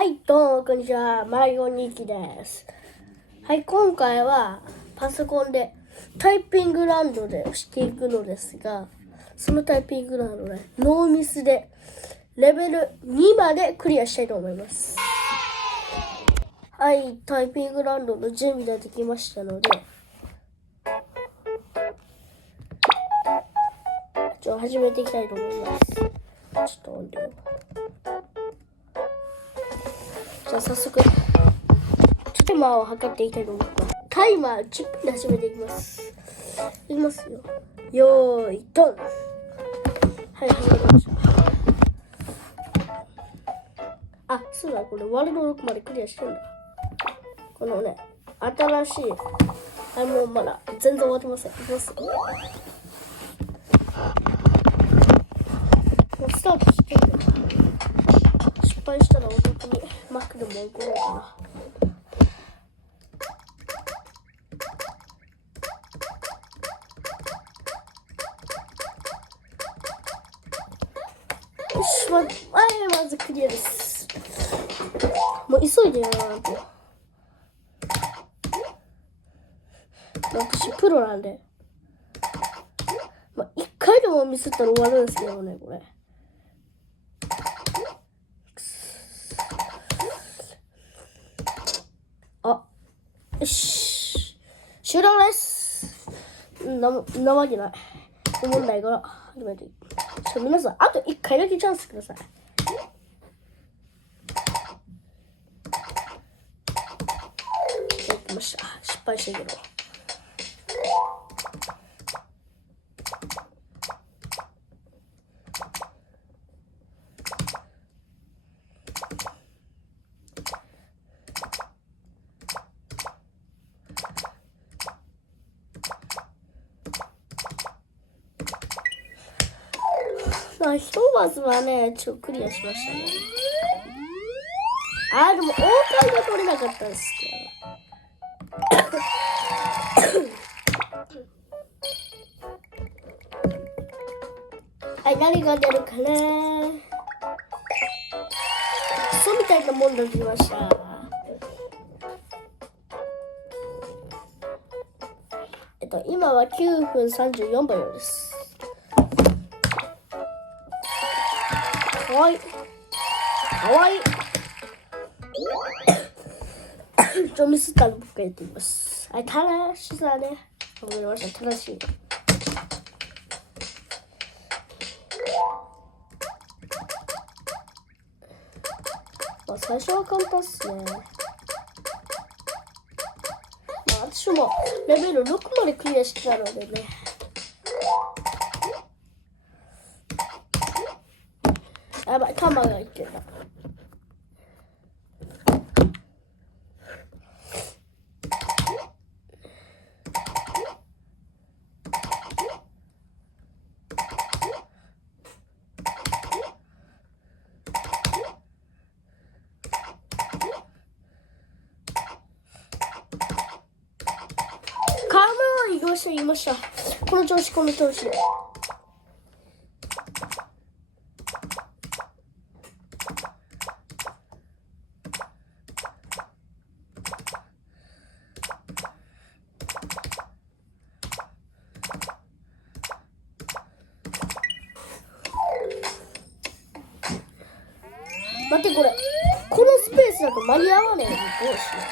はい、どうもこんにちは、マリオ2期です。はい、今回はパソコンでタイピングラウンドでしていくのですが、そのタイピングラウンドでノーミスでレベル2までクリアしたいと思います。はい、タイピングラウンドの準備ができましたので、始めていきたいと思います。ちょっと音量。じゃあ早速、タイマーを測っていきたいと思います。タイマー10分で始めていきます。いきますよ。よーい、ドン。はい、始まりました。あ、そうだ、これワールド6までクリアしてるんだ。このね、新しい、もうまだ全然終わってません。いきますよ。もうスタートしてるけど、失敗したら本当にマックでも行こうかな。よし、まずクリアです。もう急いでやらないと。私プロなんで。一回でもミスったら終わるんですけどね、これ。あ、よし。終了です。なわけない。問題から始めていく。皆さん、あと1回だけチャンスください。できました。失敗したけど。ひとまずはね、クリアしましたね。でも、王冠が取れなかったんですけど。はい、何が出るかな。クソみたいなもんが来ました。今は9分34秒です。かわいい。かわいい。ミスったの僕がやっています。正しさね。わかりました。正しい。最初は簡単っすね。私もレベル6までクリアしてたのでね。やばい、タマがいってた。言いました。この調子。待って、このスペースだと間に合わねえよ。どうしよう。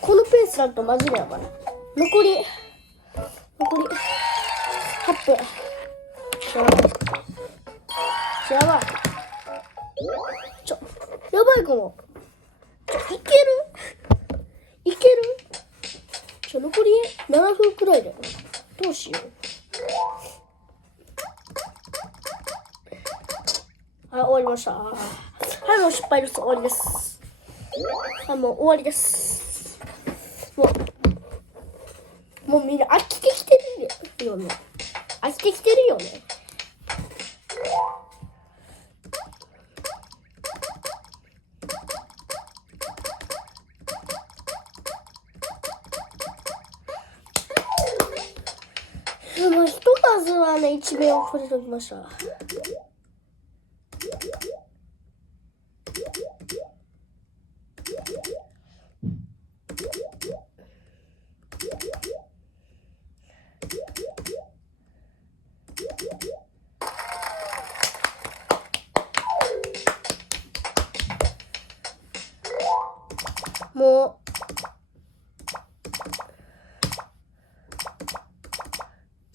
このペースだとマジでやばい。残り8分。やばい。やばいかも。いける残り7分くらいだよ。どうしよう。終わりました。はい、もう失敗です。終わりです。もう終わりです。もうみんな飽きてきてるよね。飽きてきてるよね。ひとまずはね、一面を取りときました。も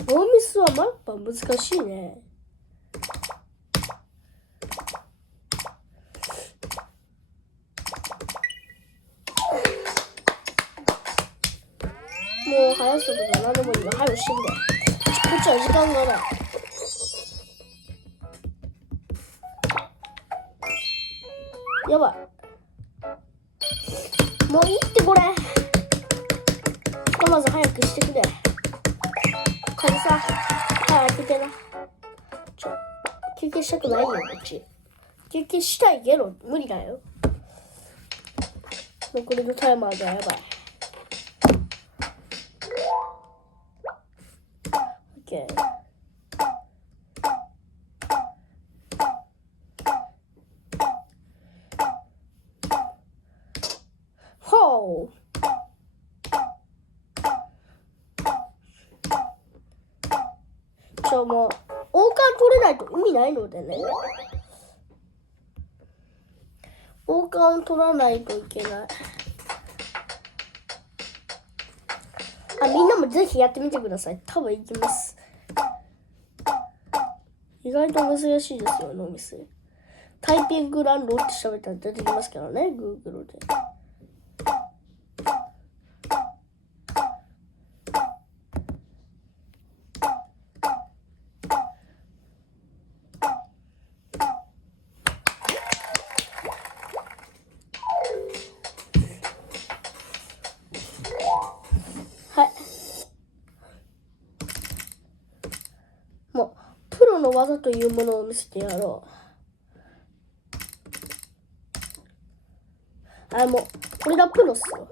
うノーミスはやっぱ難しいね。もう早すぎた。何でもいいわ。早くしてくれ。こっちは時間がない。やばい。もういいってこれ。まず早くしてくれ。カニさ、早く開けてな。休憩したくないよ、こっち。休憩したいけど、無理だよ。残りのタイマーがやばい。OK。ほう。もう王冠取れないと意味ないのでね。王冠取らないといけない。みんなもぜひやってみてください。多分いきます。意外と難しいですよ、ノーミス。タイピングランドって調べたら出てきますからね、Google で。はい。もう、プロの技というものを見せてやろう。もう、これがプロっすよ。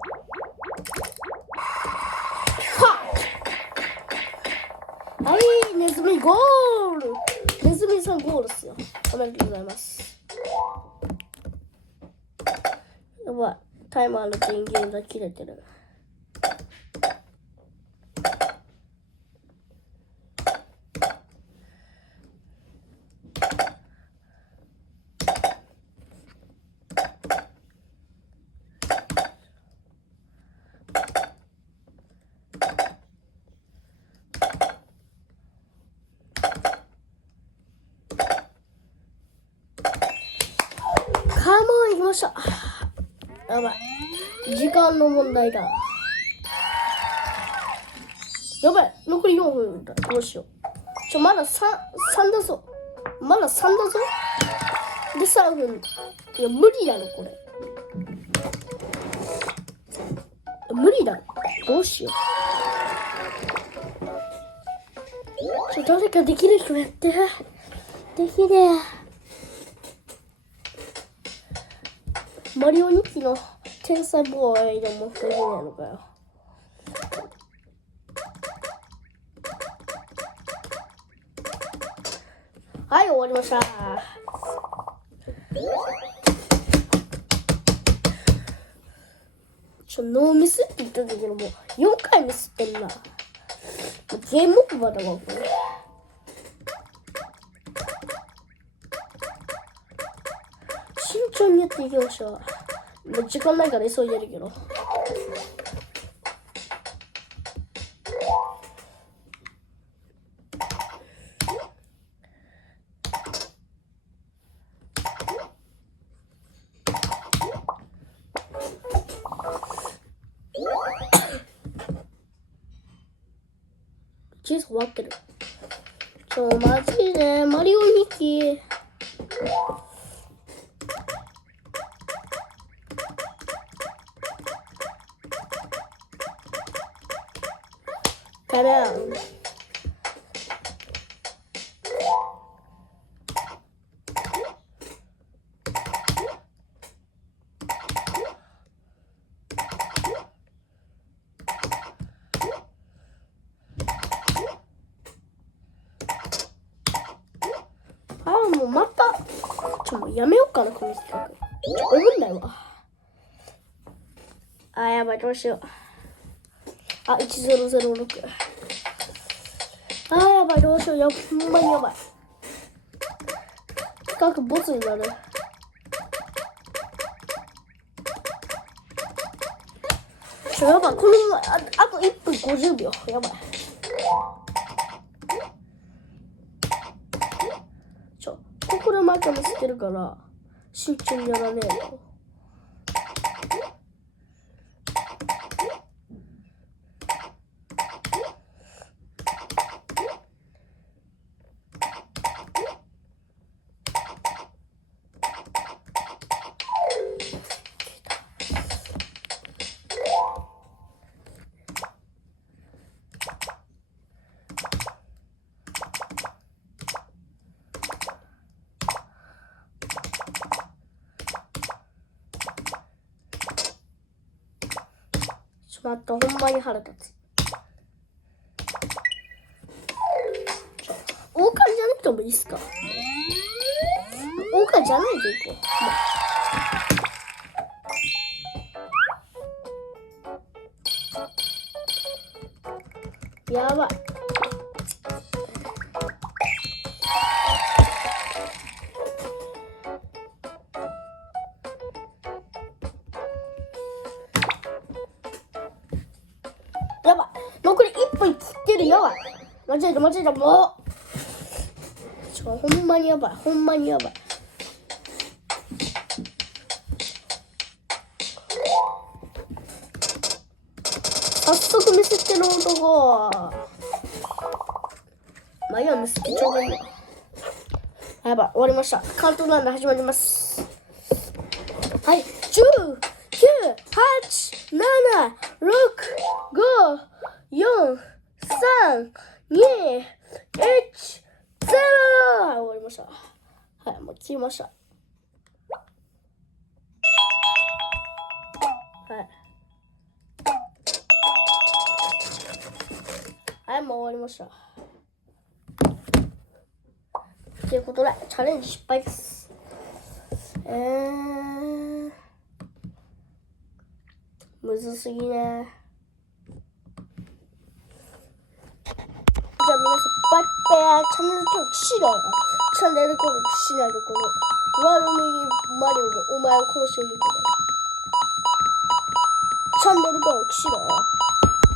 はい、ネズミゴール。ネズミさんゴールっすよ。おめでとうございます。やばい、タイマーの電源が切れてる。カモン、行きました。やばい、時間の問題だ。やばい、残り4分だ。どうしよう。まだ 3だぞ。まだ3だぞ。で3分。いや、無理だろ、これ。無理だろ。どうしよう。誰かできる人やって。できねえ。マリオ日記の天才ボーイでもできねえのかよ。はい、終わりました。ノーミスって言ったんだけども、4回ミスってんな。ゲームオーバーだわ、これ。慎重にやっていきましょう。時間ないから急いでるけど。チーズ終わってる。マジでマリオ日記。からもうまたもうやめようかなこの企画。おもんないわ。あ、やばい、どうしよう。あ、1006。あ、やばい、どうしよう。ほんまにやばい。企画ボツになる。やばい、このままあと1分50秒。やばい。ここで毎回見せてるから集中にやらねえよ。待った、ほんまに腹立つ。王冠じゃなくてもいいっすか？王冠じゃないでいこう。やばい。やばい。残り1分切ってる。やばい。間違えた、もう。ほんまにやばい。ほんまにやばい。早速見せてる男。まあいいや、見せてちょうどいいわ。やばい、終わりました。カウントダウンで始まります。はい、10、9、8、7、6、5、4、3、2、1、0。はい、終わりました。はい、もう切りました。はい。はい、もう終わりました。ということで、チャレンジ失敗です。むずすぎね。じゃあ皆さん、バイバイ。チャンネル登録しろよ。チャンネル登録しないでこの悪耳マリオがお前を殺しに行く。チャンネル登録しろよ。